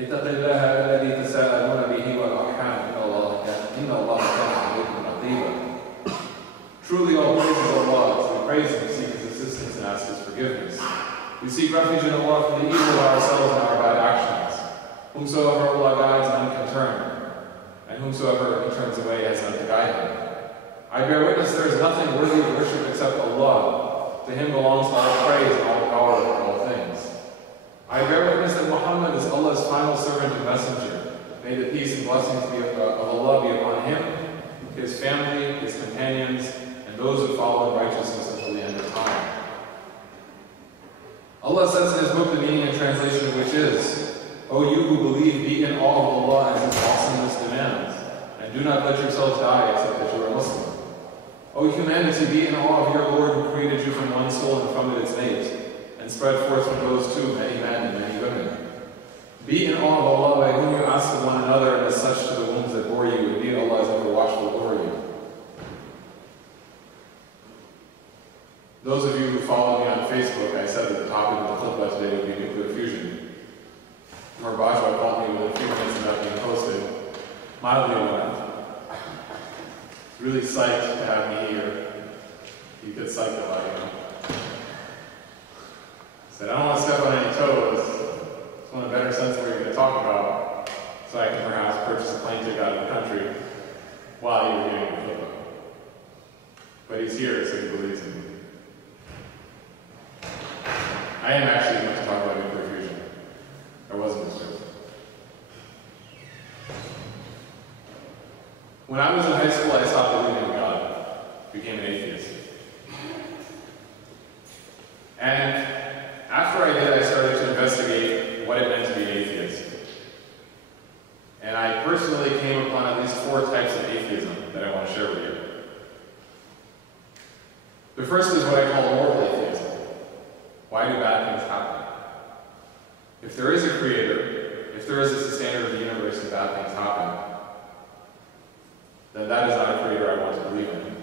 اتق الله الذي تساءلون به والأرحام إن الله كان عليكم رقيبا. Truly all praise is Allah's. We praise Him, seek His assistance, and ask His forgiveness. We seek refuge in Allah from the evil of ourselves and our bad actions. Whomsoever Allah guides, none can turn, and whomsoever He turns away has none to guide him. I bear witness there is nothing worthy of worship except Allah. To Him belongs all praise and all power over all things. I bear witness that Muhammad is Allah's final servant and messenger. May the peace and blessings of Allah be upon him, his family, his companions, and those who follow in righteousness until the end of time. Allah says in His book, the meaning and translation of which is, O you who believe, be in awe of Allah and His awesomeness demands, and do not let yourselves die except that you are Muslim. O humanity, be in awe of your Lord who created you from one soul and from it its mate, and spread forth from those two many men and many women. Be in awe of Allah by whom you ask of one another, and as such to the wombs that bore you, and indeed Allah is ever watchful over you. Those of you who follow me on Facebook, I said that the topic of the Khutbah today would be nuclear fusion. Bajwa called me within a few minutes of that being posted, mildly annoyed. Really psyched to have me here. You get psyched about it, said, I don't want to step on any toes. Just want a better sense of what you're going to talk about, so I can perhaps purchase a plane ticket out of the country while you're giving the Khutbah. But he's here, so he believes in me. I am actually going to talk about nuclear fusion. I wasn't mistaken. When I was in high school, I stopped believing in God, became an atheist. And after I did, I started to investigate what it meant to be an atheist. And I personally came upon at least 4 types of atheism that I want to share with you. The first is what I call moral atheism. Why do bad things happen? If there is a creator, if there is a sustainer of the universe and bad things happen, then that is not a creator I want to believe in.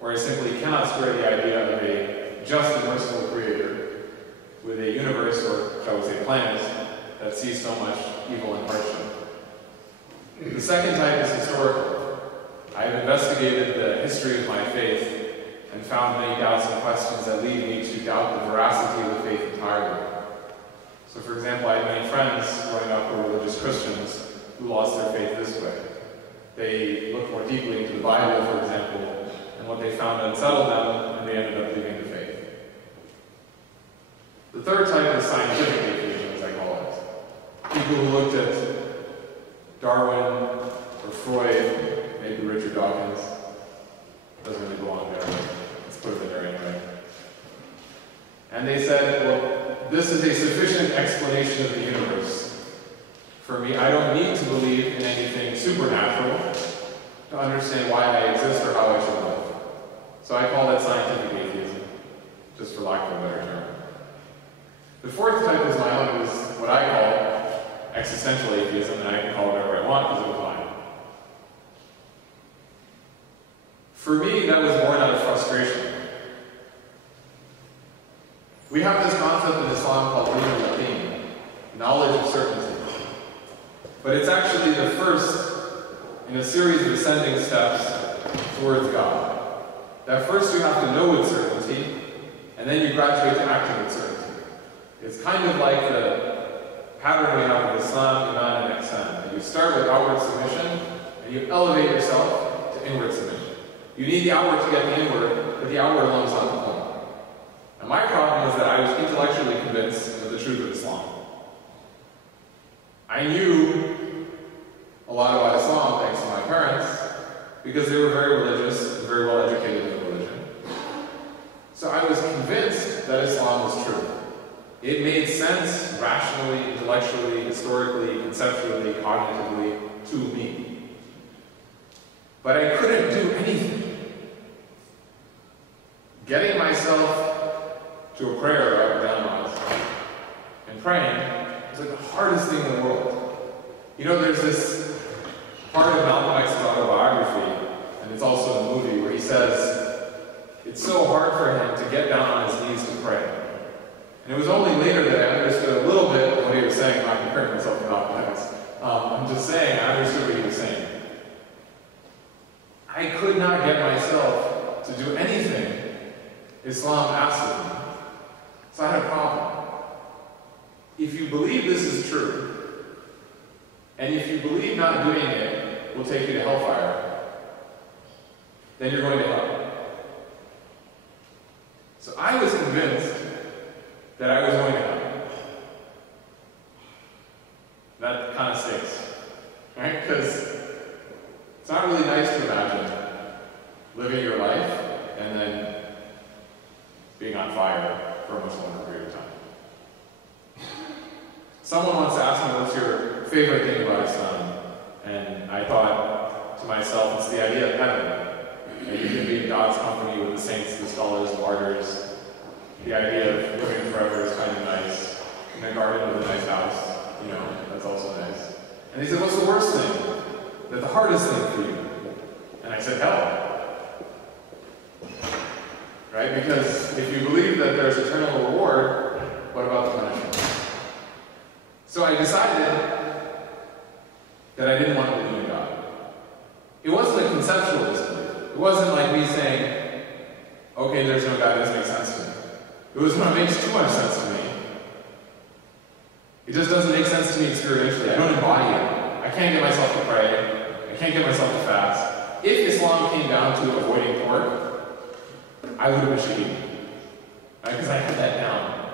Or I simply cannot square the idea of a just and merciful creator with a universe, or shall we say planet, that sees so much evil and hardship. The second type is historical. I have investigated the history of my faith and found many doubts and questions that lead me to doubt the veracity of the faith entirely. So for example, I had many friends growing up who were religious Christians who lost their faith this way. They looked more deeply into the Bible, for example, and what they found unsettled them, and they ended up leaving the faith. The third type is scientific atheism, as I call it. People who looked at Darwin or Freud, maybe Richard Dawkins. Doesn't really belong there, but let's put it in there anyway. And they said, well, this is a sufficient explanation of the universe. For me, I don't need to believe in anything supernatural to understand why I exist or how I should live. So I call that scientific atheism, just for lack of a better term. The fourth type is my own, is what I call existential atheism, and I can call it whatever I want because it was mine. For me, that was born out of frustration. We have this concept in Islam called ilm, knowledge of certainty. But it's actually the first in a series of ascending steps towards God. That first you have to know with certainty, and then you graduate to acting with certainty. It's kind of like the pattern we have with Islam, Iman, and Ihsan. You start with outward submission, and you elevate yourself to inward submission. You need the outward to get the inward, but the outward alone is not the point. And my problem was that I was intellectually convinced of the truth of Islam. I knew a lot about Islam thanks to my parents, because they were very religious and very well educated in religion. So I was convinced that Islam was true. It made sense rationally, intellectually, historically, conceptually, cognitively to me. But I couldn't do anything. Getting myself to a prayer I would down on and praying was like the hardest thing in the world. You know, there's this part of Malcolm X's autobiography, and it's also in the movie, where he says it's so hard for him to get down on his knees to pray. And it was only later that I understood a little bit of what he was saying. I'm not comparing myself to Malcolm X. I'm just saying I understood what he was saying. I could not get myself to do anything Islam asked of me. So I had a problem. If you believe this is true, and if you believe not doing it will take you to hellfire, then you're going to hell. So I was convinced that I was going to hell. That kind of stinks, right? Because it's not really nice to imagine living your life and then being on fire for a much longer period of time. Someone once asked me, what's your favorite thing about Islam? And I thought to myself, it's the idea of heaven. And you can be in God's company with the saints, the scholars, the martyrs. The idea of living forever is kind of nice. In a garden with a nice house, that's also nice. And he said, what's the worst thing? The hardest thing for you? And I said, hell. Right? Because if you believe that there's eternal reward, what about the punishment? So I decided that I didn't want to believe in God. It wasn't a conceptual disbelief. It wasn't like me saying, okay, there's no God, it doesn't make sense to me. It was when it makes too much sense to me. It just doesn't make sense to me experientially. I don't embody it. I can't get myself to pray. I can't get myself to fast. If Islam came down to avoiding pork, I would have been shaheed. Right? Because I had that down.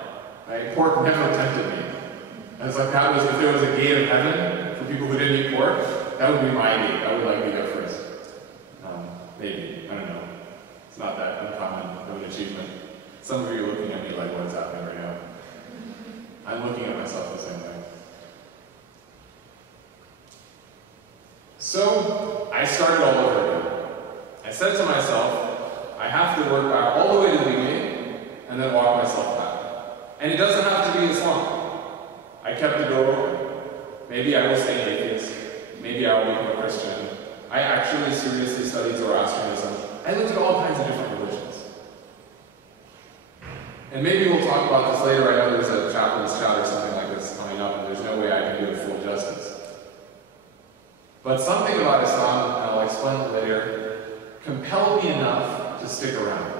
Right? Pork never tempted me. I was like, if there was a gate of heaven for people who didn't eat pork, that would be my gate. I would like be there first. Maybe. I don't know. It's not that uncommon of an achievement. Some of you are looking at me like, what is happening right now? I'm looking at myself the same way. So, I started all over again. I said to myself, I have to work all the way to the beginning, and then walk myself back. And it doesn't have to be Islam. I kept the door open. Maybe I will stay atheist. Maybe I will become a Christian. I actually seriously studied Zoroastrianism. I looked at all kinds of different religions. And maybe we'll talk about this later. I know there's a chaplain's chat or something like this coming up, and there's no way I can do it full justice. But something about Islam, and I'll explain it later, compelled me enough to stick around.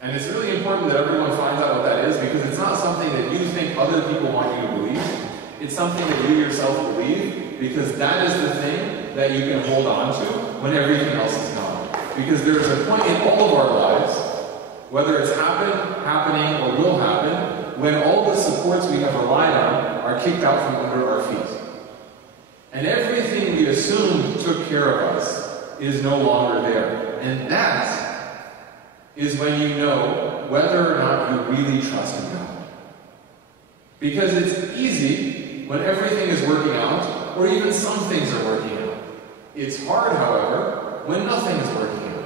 And it's really important that everyone finds out what that is, because it's not something that you think other people want you to believe. It's something that you yourself believe, because that is the thing that you can hold on to when everything else is gone. Because there's a point in all of our lives, whether it's happening, or will happen, when all the supports we have relied on are kicked out from under our feet. And everything we assumed took care of us is no longer there. And that is when you know whether or not you really trust in God. Because it's easy when everything is working out, or even some things are working out. It's hard, however, when nothing is working out.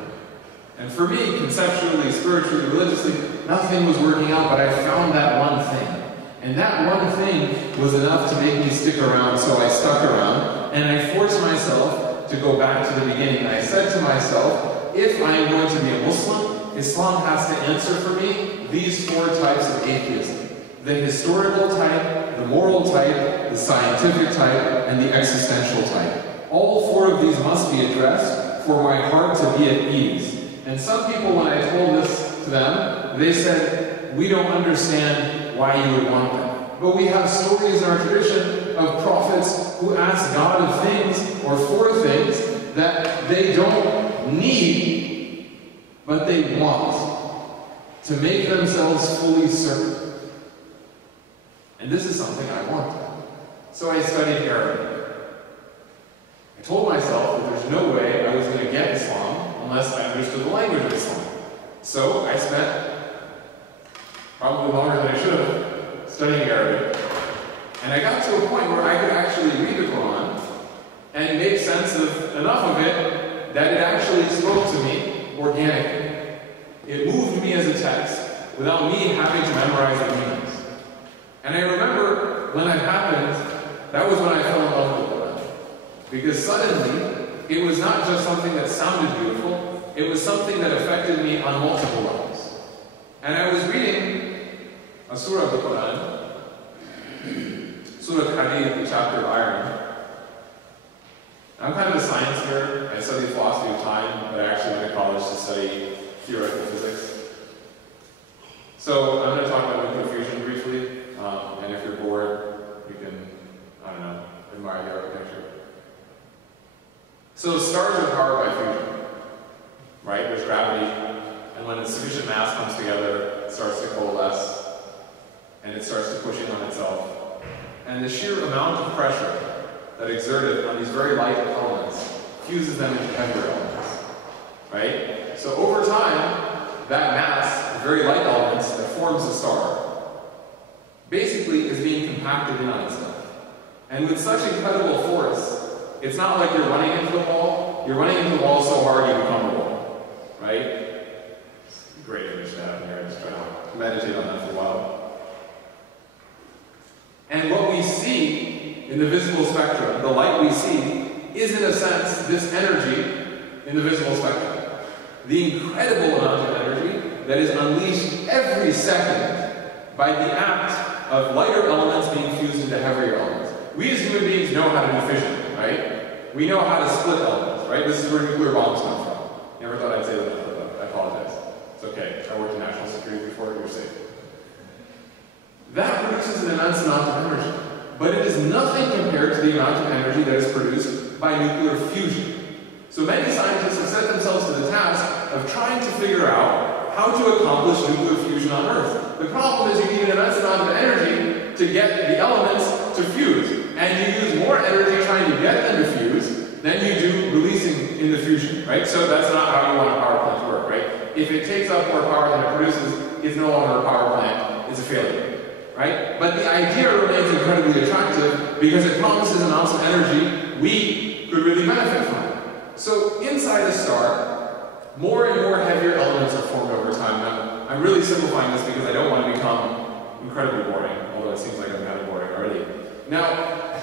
And for me, conceptually, spiritually, religiously, nothing was working out, but I found that one thing. And that one thing was enough to make me stick around, so I stuck around, and I forced myself to go back to the beginning. And I said to myself, if I am going to be a Muslim, Islam has to answer for me these four types of atheism. The historical type, the moral type, the scientific type, and the existential type. All four of these must be addressed for my heart to be at ease. And some people, when I told this to them, they said, we don't understand why you would want that. But we have stories in our tradition of prophets who ask God of things, or for things, that they don't need, but they want, to make themselves fully certain. And this is something I wanted. So I studied Arabic. I told myself that there's no way I was going to get Islam unless I understood the language of Islam. So I spent probably longer than I should have studying Arabic. And I got to a point where I could actually read the Quran and make sense of enough of it that it actually spoke to me organically. It moved me as a text without me having to memorize the meanings. And I remember when that happened, that was when I fell in love with the Quran. Because suddenly, it was not just something that sounded beautiful, it was something that affected me on multiple levels. And I was reading Surah Al-Quran, Surah Al-Hadid, the chapter of iron. I'm kind of a science nerd. I studied philosophy of time, but I actually went to college to study theoretical physics. So I'm going to talk about nuclear fusion briefly, and if you're bored, you can, I don't know, admire the architecture. So stars are powered by fusion, right? There's gravity, and when sufficient mass comes together, it starts to coalesce, and it starts to push in on itself. And the sheer amount of pressure that exerted on these very light elements fuses them into heavier elements, right? So over time, that mass, the very light elements that forms a star, basically is being compacted in on itself. And with such incredible force, it's not like you're running into the wall. You're running into the wall so hard you become a wall, right? It's a great image to have here. Just try to meditate on that for a while. And what we see in the visible spectrum, the light we see, is in a sense this energy in the visible spectrum. The incredible amount of energy that is unleashed every second by the act of lighter elements being fused into heavier elements. We as human beings know how to do fission, right? We know how to split elements, right? This is where nuclear bombs come from. Never thought I'd say that, but I apologize. It's okay. I worked in national security before, you're safe. That produces an immense amount of energy, but it is nothing compared to the amount of energy that is produced by nuclear fusion. So many scientists have set themselves to the task of trying to figure out how to accomplish nuclear fusion on Earth. The problem is you need an immense amount of energy to get the elements to fuse, and you use more energy trying to get them to fuse than you do releasing in the fusion, right? So that's not how you want a power plant to work, right? If it takes up more power than it produces, it's no longer a power plant, it's a failure, right? But the idea remains incredibly attractive because it promises amounts of energy we could really benefit from. So inside a star, more and more heavier elements are formed over time. Now, I'm really simplifying this because I don't want to become incredibly boring, although it seems like I'm kind of boring already. Now,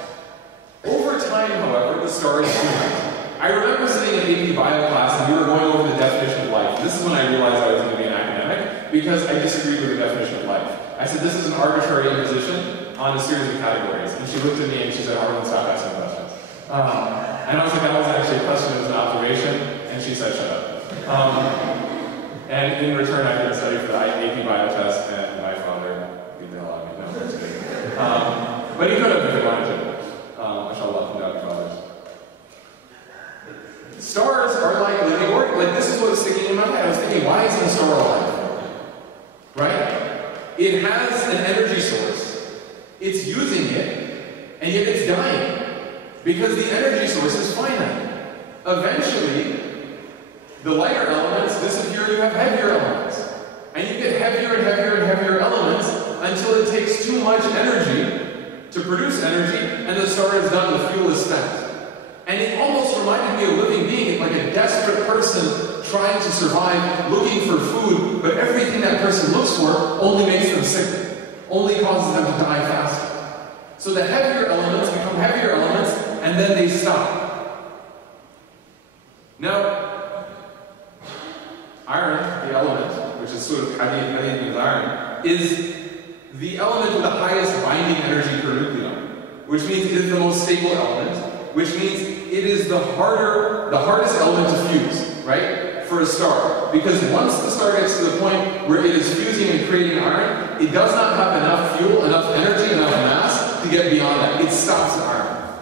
over time, however, the stars form. I remember sitting in AP bio class and we were going over the definition of life. This is when I realized I was going to be an academic because I disagreed with the definition of life. I said this is an arbitrary imposition on a series of categories. And she looked at me and she said, Haroon, stop asking questions. And I was like, that wasn't actually a question, it was an observation. And she said, shut up. And in return, I did study for the AP bio test, and my father beat the hell out of me. No, I'm just kidding. But he could have if he wanted to. Mashallah, your fathers. Stars are like living organisms. Like, this is what was sticking in my head. I was thinking, why isn't a star alive? Right? It has an energy source. It's using it, and yet it's dying. Because the energy source is finite. Eventually, the lighter elements disappear, you have heavier elements. And you get heavier and heavier and heavier elements until it takes too much energy to produce energy, and the star is done, the fuel is spent. And it almost reminded me of a living being, like a desperate person trying to survive, looking for food, but everything that person looks for only makes them sicker, only causes them to die faster. So the heavier elements become heavier elements, and then they stop. Now, iron, the element, which is sort of hadid with iron, is the element with the highest binding energy per nucleon, which means it is the most stable element, which means it is the hardest element to fuse, right, for a star. Because once the star gets to the point where it is fusing and creating iron, it does not have enough fuel, enough energy, enough mass to get beyond that. It stops at iron.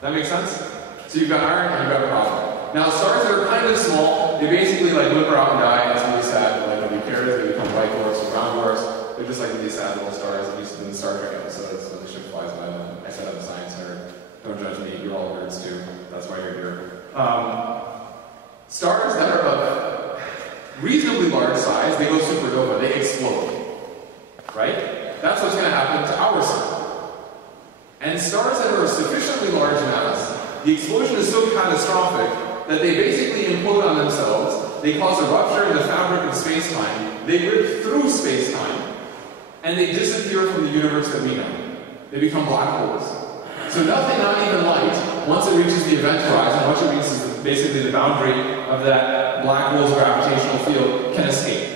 That makes sense? So you've got iron and you've got a problem. Now, stars that are kind of small, they basically like whimper out and die, and it's really sad, but like nobody cares, they become white dwarfs or brown dwarfs. They're just like these sad little stars, at least in the Star Trek episodes, when the ship flies by them. I said I'm a science nerd. Don't judge me, you're all nerds too. That's why you're here. Stars that are of reasonably large size, they go supernova, they explode. Right? That's what's going to happen to our sun. And stars that are sufficiently large mass, the explosion is so catastrophic that they basically implode on themselves, they cause a rupture in the fabric of space-time, they rip through space-time, and they disappear from the universe that we know. They become black holes. So nothing, not even light, once it reaches the event horizon, once it reaches basically the boundary of that black hole's gravitational field, can escape.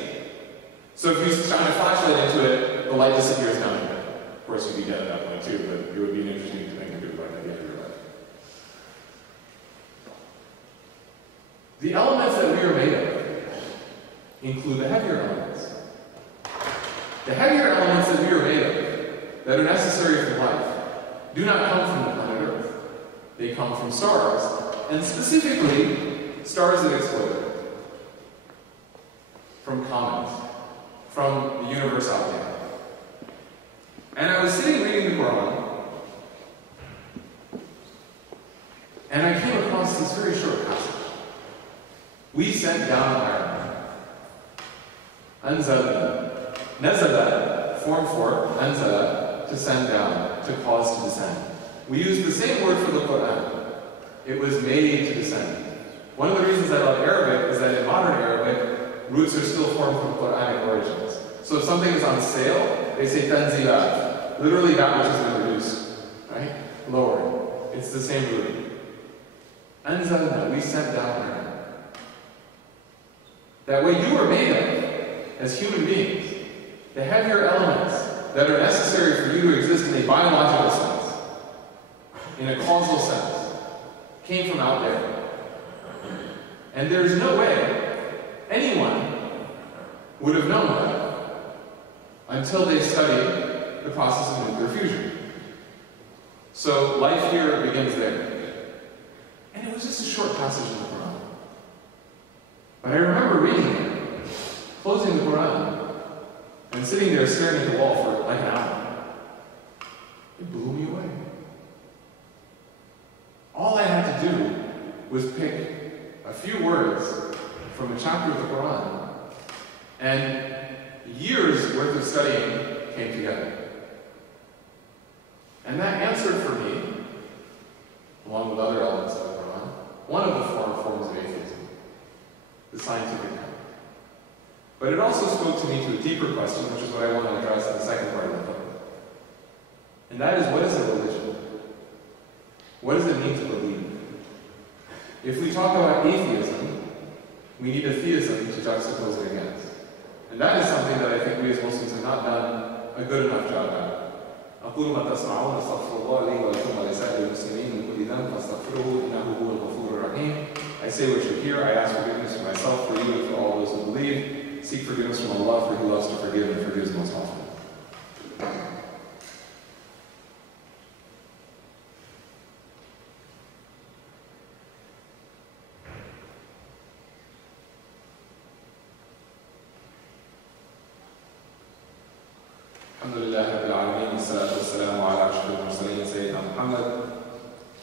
So if you shine a flashlight into it, the light disappears down here. Of course, you'd be dead at that point too, but it would be an interesting thing to do right at the end of your life. The elements that we are made of include the heavier elements. The heavier elements that we are made of, that are necessary for life, do not come from the planet Earth. They come from stars, and specifically, stars that explode. From comets, from the universe out there. And I was sitting reading the Quran, and I came across this very short passage. We sent down iron. Anzala. Nazala, form for anzala, to send down, to cause to descend. We use the same word for the Quran. It was made to descend. One of the reasons I love Arabic is that in modern Arabic, roots are still formed from Quranic origins. So if something is on sale, they say tanzilat, literally that which has been reduced, right? Lowered. It's the same root. Anzalna, we sent down iron. That what you are made of, as human beings, the heavier elements that are necessary for you to exist in a biological sense, in a causal sense, came from out there. And there's no way anyone would have known that until they studied the process of nuclear fusion. So life here begins there. And it was just a short passage in the Quran. But I remember reading it, closing the Quran, and sitting there staring at the wall for like an hour. It blew me away. All I had to do was pick a few words from a chapter of the Quran, and years worth of studying came together. And that answered for me, along with other elements of the Quran, one of the four forms of atheism, the scientific kind. But it also spoke to me to a deeper question, which is what I want to address in the second part of the book. And that is, what is a religion? What does it mean to believe? If we talk about atheism, we need a theism to juxtapose it against. And that is something that I think we as Muslims have not done a good enough job at. أقول ما تسمعون أستغفر الله لي ولكم ولسائر المسلمين من كل ذنب فاستغفروه إنه هو الغفور الرحيم. I say what you hear. I ask forgiveness for myself, for you, and for all those who believe. Seek forgiveness from Allah, for He loves to forgive and forgives most often.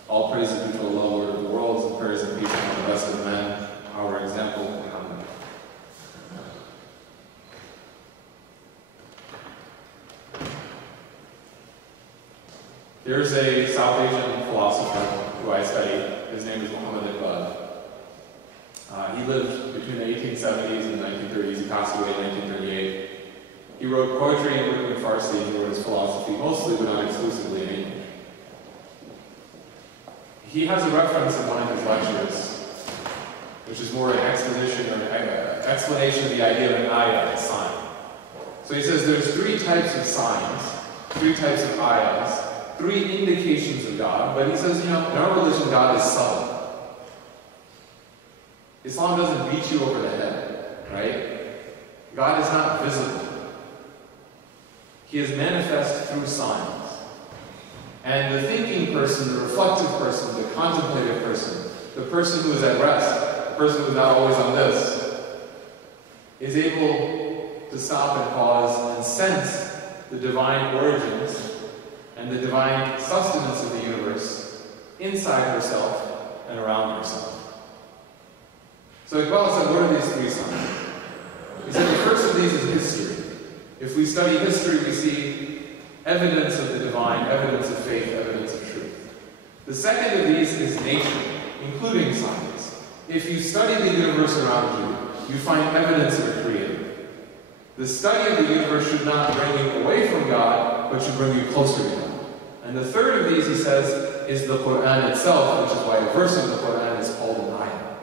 All praise is due to Allah, Lord of the worlds, and prayers and peace upon the best of men, our example, Muhammad. There's a South Asian philosopher who I study. His name is Muhammad Iqbal. He lived between the 1870s and the 1930s. He passed away in 1938. He wrote poetry in Urdu and Farsi. He wrote his philosophy mostly, but not exclusively, in English. He has a reference in one of his lectures, which is more an exposition or an explanation of the idea of an ayah, a sign. So he says there's three types of signs, three types of ayahs, three indications of God, but he says, in our religion, God is subtle. Islam doesn't beat you over the head, right? God is not visible. He is manifest through signs. And the thinking person, the reflective person, the contemplative person, the person who is at rest, the person who is not always on this, is able to stop and pause and sense the divine origins and the divine sustenance of the universe inside herself and around herself. So Iqbal said, what are these three signs? He said the first of these is history. If we study history, we see evidence of the divine, evidence of faith, evidence of truth. The second of these is nature, including science. If you study the universe around you, you find evidence of a creator. The study of the universe should not bring you away from God, but should bring you closer to God. And the third of these, he says, is the Quran itself, which is why a verse of the Quran is called an ayah.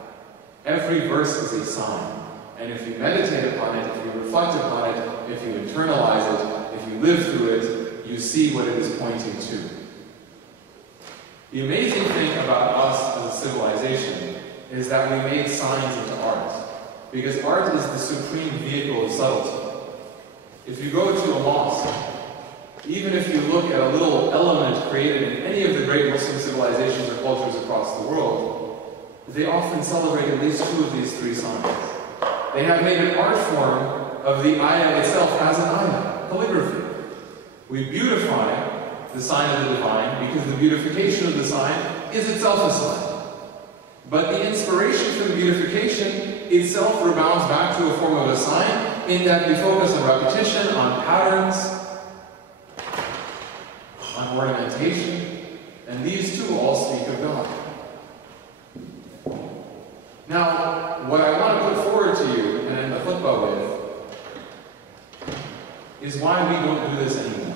Every verse is a sign. And if you meditate upon it, if you reflect upon it, if you internalize it, if you live through it, you see what it is pointing to. The amazing thing about us as a civilization is that we made signs into art, because art is the supreme vehicle of subtlety. If you go to a mosque, even if you look at a little element created in any of the great Muslim civilizations or cultures across the world, they often celebrate at least two of these three signs. They have made an art form of the ayah itself as an ayah, calligraphy. We beautify the sign of the divine because the beautification of the sign is itself a sign. But the inspiration for the beautification itself rebounds back to a form of a sign in that we focus on repetition, on patterns, on ornamentation, and these two all speak of God. Now, what I want to put forward to you and end the khutbah with is why we don't do this anymore.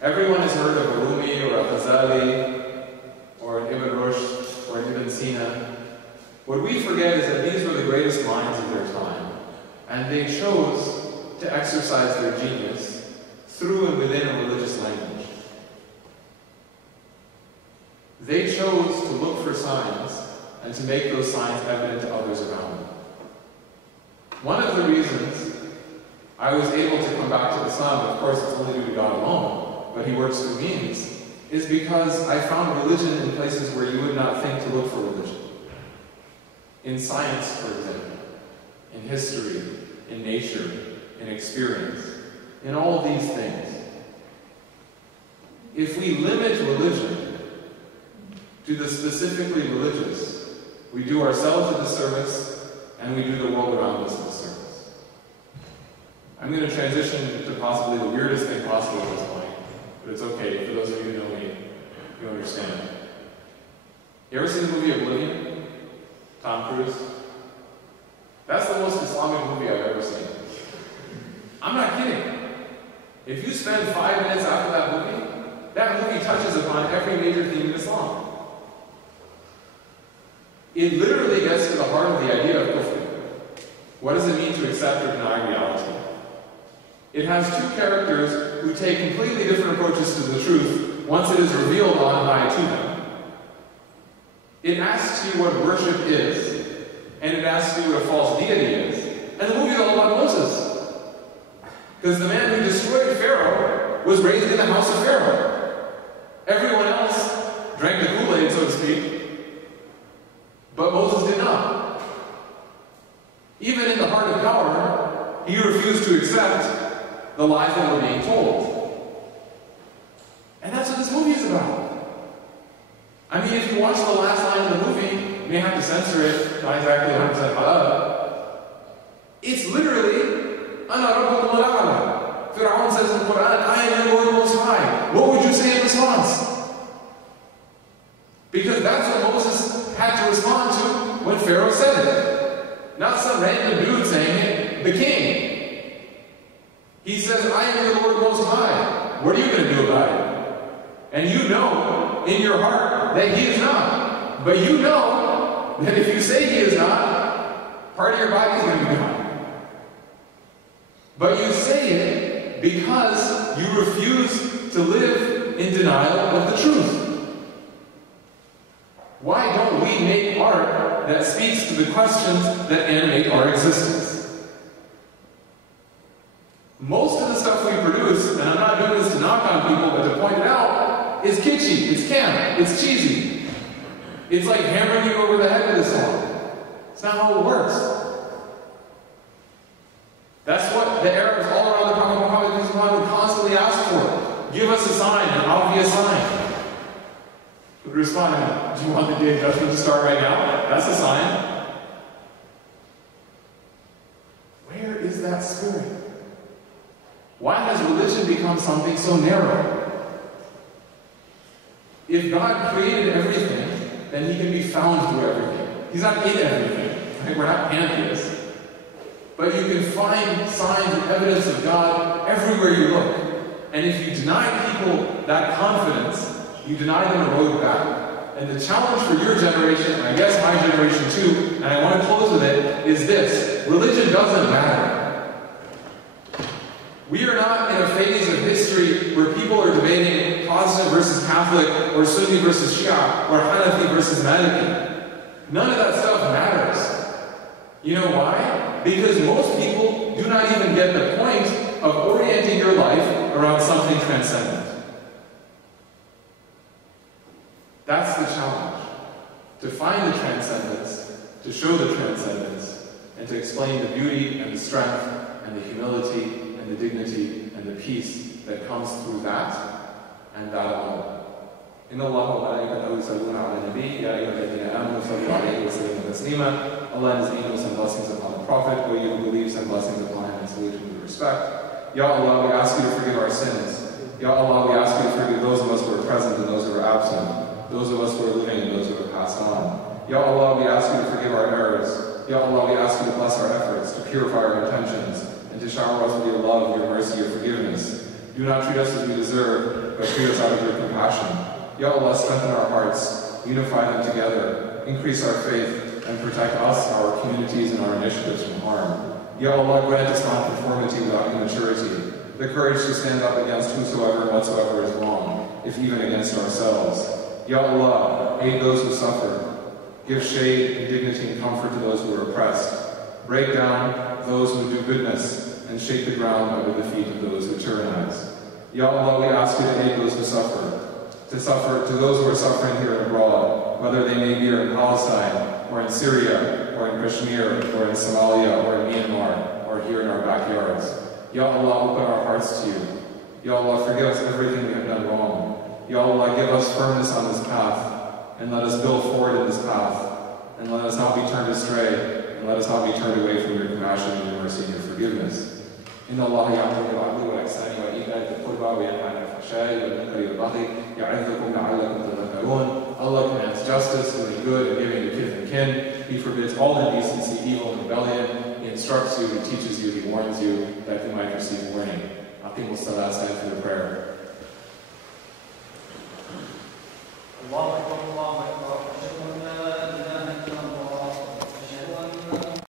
Everyone has heard of a Rumi or a Ghazali or an Ibn Rushd or an Ibn Sina. What we forget is that these were the greatest minds of their time, and they chose to exercise their genius through and within a religious language. They chose to look for signs and to make those signs evident to others around them. One of the reasons I was able to come back to Islam, of course it's only due to God alone, but He works through means, is because I found religion in places where you would not think to look for religion. In science, for example, in history, in nature, in experience, in all these things. If we limit religion to the specifically religious, we do ourselves a disservice, and we do the world around us a disservice. I'm going to transition to possibly the weirdest thing possible at this point, but it's okay. For those of you who know me, you understand. You ever seen the movie Oblivion? Tom Cruise? That's the most Islamic movie I've ever seen. I'm not kidding. If you spend 5 minutes after that movie touches upon every major theme in Islam. It literally gets to the heart of the idea of kufr. What does it mean to accept or deny reality? It has two characters who take completely different approaches to the truth once it is revealed on high to them. It asks you what worship is, and it asks you what a false deity is. And the movie is all about Moses. Because the man who destroyed Pharaoh was raised in the house of Pharaoh. Everyone else drank the Kool-Aid, so to speak, but Moses did not. Even in the heart of power, he refused to accept the lies that were being told. And that's what this movie is about. I mean, if you watch the last line of the movie, you may have to censor it, not exactly 100% halal. It's literally, Ana Rabbukum al-A'la. Fir'aun says in the Quran, I am your Lord Most High. What would you say in response? Because that's what Moses had to respond to when Pharaoh said it. Not some random dude saying it, the king. He says, I am your Lord Most High. What are you going to do about it? And you know in your heart that He is not. But you know that if you say He is not, part of your body is going to be gone. But you say it because you refuse to live in denial of the truth. Why don't we make art that speaks to the questions that animate our existence? Most of the stuff we produce, and I'm not doing this to knock on people, but to point it out, is kitschy, it's camp, it's cheesy. It's like hammering you over the head with a song. It's not how it works. That's what the Arabs all around the Prophet Muhammad would constantly ask for. Give us a sign, an obvious sign. Would respond, do you want the day of judgment to start right now? That's a sign. Where is that spirit? Why has religion become something so narrow? If God created everything, then He can be found through everything. He's not in everything. Right? We're not pantheists. But you can find signs and evidence of God everywhere you look. And if you deny people that confidence, you deny them a road back. And the challenge for your generation, and I guess my generation too, and I want to close with it, is this. Religion doesn't matter. We are not in a phase of history where people are debating Protestant versus Catholic, or Sunni versus Shia, or Hanafi versus Maliki. None of that stuff matters. You know why? Because most people do not even get the point of orienting your life around something transcendent. That's the challenge. To find the transcendence, to show the transcendence, and to explain the beauty and the strength and the humility and the dignity and the peace that comes through that and that alone. إن الله وملائكته يصلون على النبي يا أيها الذين آمنوا صلوا عليه وسلموا تسليما. Allah and His angels send blessings upon the Prophet. O you who believe, send blessings upon him and salute him with respect. Ya Allah, we ask you to forgive our sins. Ya Allah, we ask you to forgive those of us who are present and those who are absent, those of us who are living and those who have passed on. Ya Allah, we ask you to forgive our errors. Ya Allah, we ask you to bless our efforts, to purify our intentions, and to shower us with your love, your mercy, your forgiveness. Do not treat us as we deserve, but treat us out of your compassion. Ya Allah, strengthen our hearts, unify them together, increase our faith, and protect us, our communities, and our initiatives from harm. Ya Allah, grant us non-conformity without immaturity, the courage to stand up against whosoever and whatsoever is wrong, if even against ourselves. Ya Allah, aid those who suffer. Give shade and dignity and comfort to those who are oppressed. Break down those who do goodness, and shake the ground under the feet of those who tyrannize. Ya Allah, we ask you to aid those who suffer. To those who are suffering here and abroad, whether they may be here in Palestine, or in Syria, or in Kashmir, or in Somalia, or in Myanmar, or here in our backyards. Ya Allah, open our hearts to you. Ya Allah, forgive us everything we have done wrong. Ya Allah, give us firmness on this path, and let us build forward in this path, and let us not be turned astray, and let us not be turned away from your compassion and your mercy and your forgiveness. إن الله يأمر بالعدل والإحسان وإيتاء ذي القربى وينهى عن الفحشاء والمنكر والبغي يعظكم لعلكم تذكرون. Allah commands justice, doing good, and giving to kith and kin. He forbids all indecency, evil, and rebellion. He instructs you, He teaches you, He warns you, that you might receive warning. Aqimus salat, stand for the prayer.